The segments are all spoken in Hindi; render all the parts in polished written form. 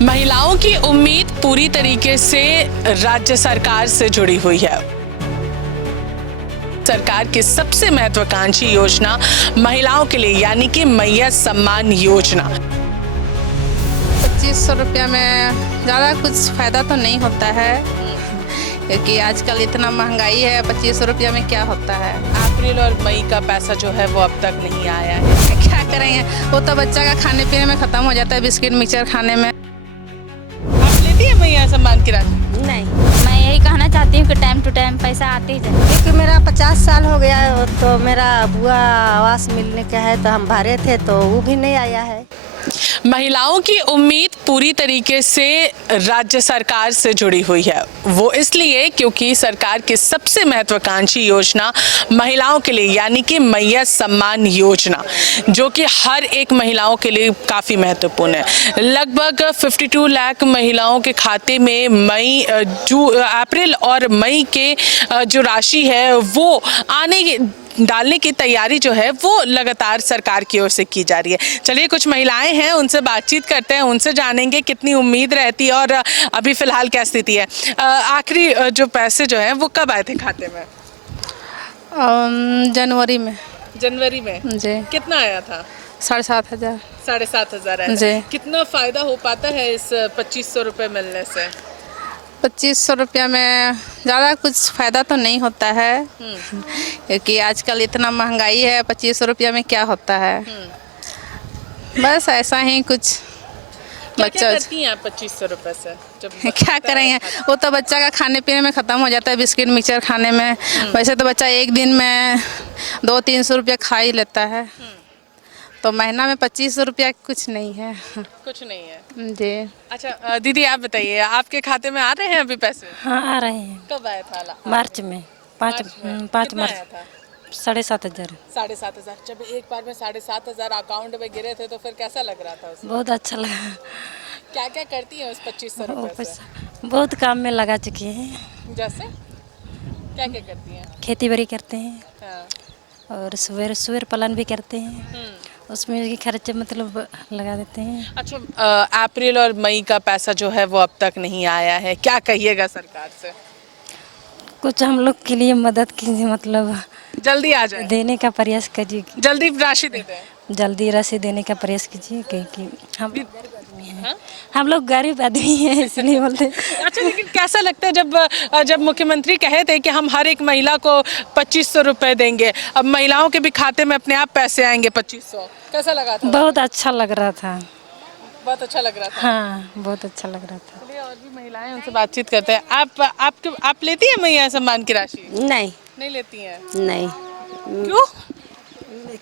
महिलाओं की उम्मीद पूरी तरीके से राज्य सरकार से जुड़ी हुई है। सरकार की सबसे महत्वाकांक्षी योजना महिलाओं के लिए यानी कि मैया सम्मान योजना। 2500 रुपया में ज़्यादा कुछ फ़ायदा तो नहीं होता है, क्योंकि आजकल इतना महंगाई है। 2500 रुपया में क्या होता है। अप्रैल और मई का पैसा जो है वो अब तक नहीं आया है। क्या करेंगे, वो तो बच्चा का खाने पीने में ख़त्म हो जाता है, बिस्किट मिक्सचर खाने में। आप लेती है मैया सम्मान की राशि? नहीं, मैं यही कहना चाहती हूँ कि टाइम टू टाइम पैसा आते ही जाए। क्योंकि मेरा 50 साल हो गया है, तो मेरा बुआ आवास मिलने का है, तो हम भरे थे तो वो भी नहीं आया है। महिलाओं की उम्मीद पूरी तरीके से राज्य सरकार से जुड़ी हुई है। वो इसलिए क्योंकि सरकार की सबसे महत्वाकांक्षी योजना महिलाओं के लिए यानी कि मैया सम्मान योजना, जो कि हर एक महिलाओं के लिए काफ़ी महत्वपूर्ण है। लगभग 52 लाख महिलाओं के खाते में अप्रैल और मई के जो राशि है वो डालने की तैयारी जो है वो लगातार सरकार की ओर से की जा रही है। चलिए कुछ महिलाएं हैं, उनसे बातचीत करते हैं, उनसे जानेंगे कितनी उम्मीद रहती है और अभी फिलहाल क्या स्थिति है। आखिरी जो पैसे जो हैं वो कब आए थे खाते में? जनवरी में। जनवरी में जी। कितना आया था? 7,500। 7,500 आया जी। कितना फायदा हो पाता है इस 2500 रुपये मिलने से? 2500 रुपया में ज़्यादा कुछ फ़ायदा तो नहीं होता है, क्योंकि आजकल इतना महंगाई है। 2500 रुपया में क्या होता है। बस ऐसा ही कुछ क्या बच्चा करती हैं आप 2500 रुपये से? क्या करेंगे, वो तो बच्चा का खाने पीने में ख़त्म हो जाता है, बिस्किट मिक्सचर खाने में। वैसे तो बच्चा एक दिन में 200-300 रुपया खा ही लेता है, तो महीना में 2500 रुपया कुछ नहीं है। कुछ नहीं है जी। अच्छा दीदी आप बताइए, आपके खाते में आ रहे हैं अभी पैसे? हाँ, आ रहे हैं। कब आया था? मार्च में, 5 कितना मार्च। आया था? 7,500। 7,500। जब एक बार में 7,500 अकाउंट में गिरे थे तो फिर कैसा लग रहा था उसमें? बहुत अच्छा लगा। क्या क्या करती हैं उस 2500 वो रुपये से? पैसा बहुत काम में लगा चुकी हैं। जैसे क्या क्या करती हैं? खेती बाड़ी करते हैं हाँ। और सुअर पालन भी करते हैं, उसमें भी खर्चे मतलब लगा देते हैं। अच्छा अप्रैल और मई का पैसा जो है वो अब तक नहीं आया है, क्या कहिएगा सरकार से? कुछ हम लोग के लिए मदद कीजिए, मतलब जल्दी आ जाए, देने का प्रयास कीजिए, जल्दी राशि दे दें। जल्दी राशि देने का प्रयास कीजिए, क्योंकि हाँ? हम लोग गरीब आदमी हैं, इसलिए बोलते हैं। अच्छा लेकिन कैसा लगता है जब मुख्यमंत्री कहे थे कि हम हर एक महिला को 2500 रुपये देंगे, अब महिलाओं के भी खाते में अपने आप पैसे आएंगे 2500, कैसा लगा था? बहुत अच्छा लग रहा था। बहुत अच्छा लग रहा था। हाँ, बहुत अच्छा लग रहा था। चलिए और भी महिलाएं उनसे बातचीत करते हैं। आप लेती हैं मैया सम्मान की राशि? नहीं लेती हैं? नहीं, क्यों?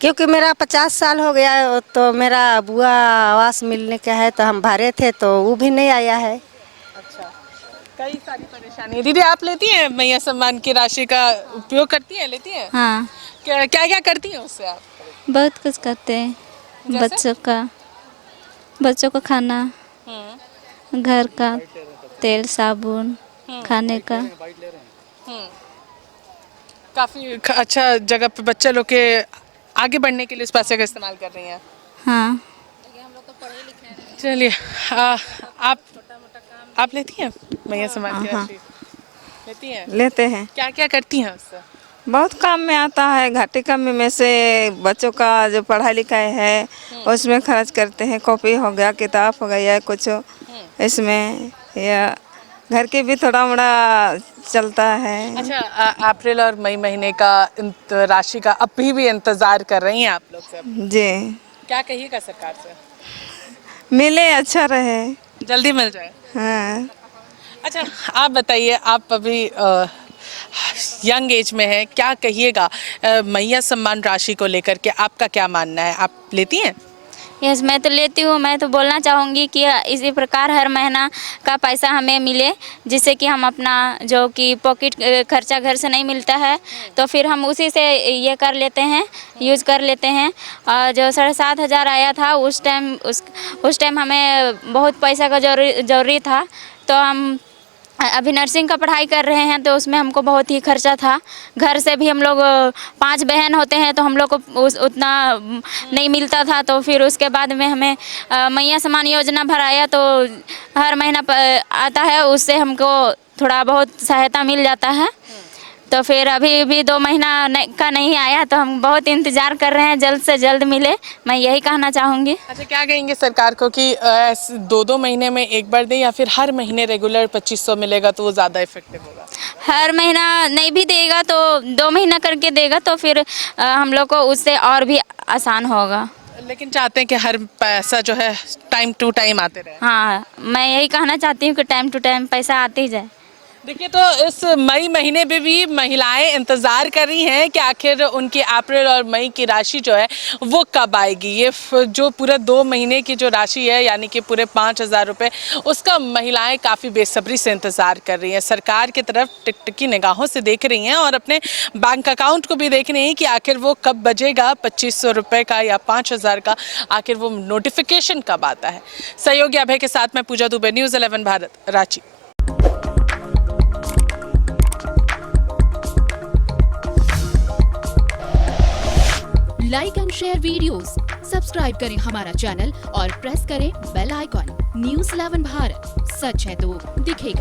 क्योंकि मेरा 50 साल हो गया है, तो मेरा बुआ आवास मिलने का है, तो हम भरे थे तो वो भी नहीं आया है। अच्छा, कई सारी परेशानी है। दीदी आप लेती हैं मैया सम्मान की राशि का उपयोग करती हैं? लेती हैं? हाँ, क्या क्या करती हैं उससे आप? बहुत कुछ करते हैं। जैसे? बच्चों का खाना, हम्म, घर का तेल साबुन, खाने का। काफी अच्छा जगह पे बच्चे लोग के आगे बढ़ने के लिए इस पैसे का इस्तेमाल कर रही हैं। हाँ, चलिए आप लेती हैं मैया सम्मान की राशि? लेती हैं? लेते हैं। क्या क्या करती हैं उससे? बहुत काम में आता है। घाटे काम में से बच्चों का जो पढ़ाई लिखाई है उसमें खर्च करते हैं। कॉपी हो गया, किताब हो गया, कुछ इसमें, या घर के भी थोड़ा मोड़ा चलता है। अच्छा अप्रैल और मई महीने का राशि का अभी भी इंतजार कर रही हैं आप लोग सब? जी, क्या कहिएगा सरकार से? मिले अच्छा रहे, जल्दी मिल जाए। हाँ। अच्छा आप बताइए, आप अभी यंग एज में है, क्या कहिएगा मैया सम्मान राशि को लेकर के? आपका क्या मानना है, आप लेती हैं? यस, मैं तो लेती हूँ। मैं तो बोलना चाहूँगी कि इसी प्रकार हर महीना का पैसा हमें मिले, जिससे कि हम अपना जो कि पॉकेट खर्चा घर से नहीं मिलता है तो फिर हम उसी से ये कर लेते हैं, यूज़ कर लेते हैं। और जो 7,500 आया था उस टाइम हमें बहुत पैसा का ज़रूरी था, तो हम अभी नर्सिंग का पढ़ाई कर रहे हैं तो उसमें हमको बहुत ही खर्चा था। घर से भी हम लोग 5 बहन होते हैं तो हम लोग को उतना नहीं मिलता था। तो फिर उसके बाद में हमें मैया सम्मान योजना भराया तो हर महीना आता है, उससे हमको थोड़ा बहुत सहायता मिल जाता है। तो फिर अभी भी 2 महीना का नहीं आया तो हम बहुत इंतज़ार कर रहे हैं, जल्द से जल्द मिले, मैं यही कहना चाहूँगी। अच्छा, क्या कहेंगे सरकार को कि 2-2 महीने में एक बार दें या फिर हर महीने रेगुलर 2500 मिलेगा तो वो ज़्यादा इफेक्टिव होगा? हर महीना नहीं भी देगा तो 2 महीना करके देगा तो फिर हम लोग को उससे और भी आसान होगा। लेकिन चाहते हैं कि हर पैसा जो है टाइम टू टाइम आते रहे। हाँ, मैं यही कहना चाहती हूँ कि टाइम टू टाइम पैसा आते ही जाए। देखिए, तो इस मई महीने में भी महिलाएं इंतज़ार कर रही हैं कि आखिर उनकी अप्रैल और मई की राशि जो है वो कब आएगी। ये जो पूरा 2 महीने की जो राशि है यानी कि पूरे 5,000 रुपये, उसका महिलाएं काफ़ी बेसब्री से इंतज़ार कर रही हैं। सरकार की तरफ टिकटिकी निगाहों से देख रही हैं और अपने बैंक अकाउंट को भी देख रही हैं कि आखिर वो कब बजेगा 2500 रुपये का या 5,000 का, आखिर वो नोटिफिकेशन कब आता है। सहयोगी अभय के साथ मैं Pooja Dubey, news 11 Bharat, Ranchi. Like and share videos, subscribe करें हमारा चैनल और प्रेस करें बेल आइकॉन। न्यूज़ 11 भारत, सच है तो दिखेगा।